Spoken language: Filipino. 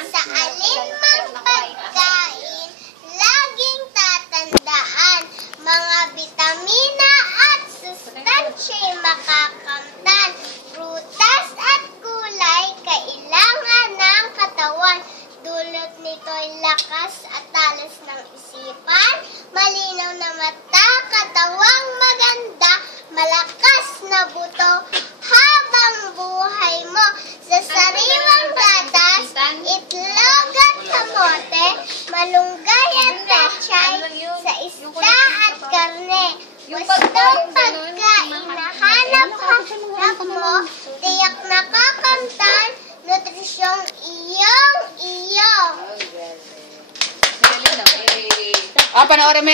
Sa alinmang pagkain, laging tatandaan, mga bitamina at sustansya'y makakamtan. Prutas at gulay, kailangan ng katawan. Dulot nito'y lakas at talas ng isipan, malinaw na mata, katawang maganda, malakas na buto habang buhay mo. Sa sariwang gatas, itlog at kamote, malunggay at pechay, sa isda at karne. Gustong pagkain na hanap mo, tiyak nakakamtan, nutrisyong iyong-iyo. Panoorin mo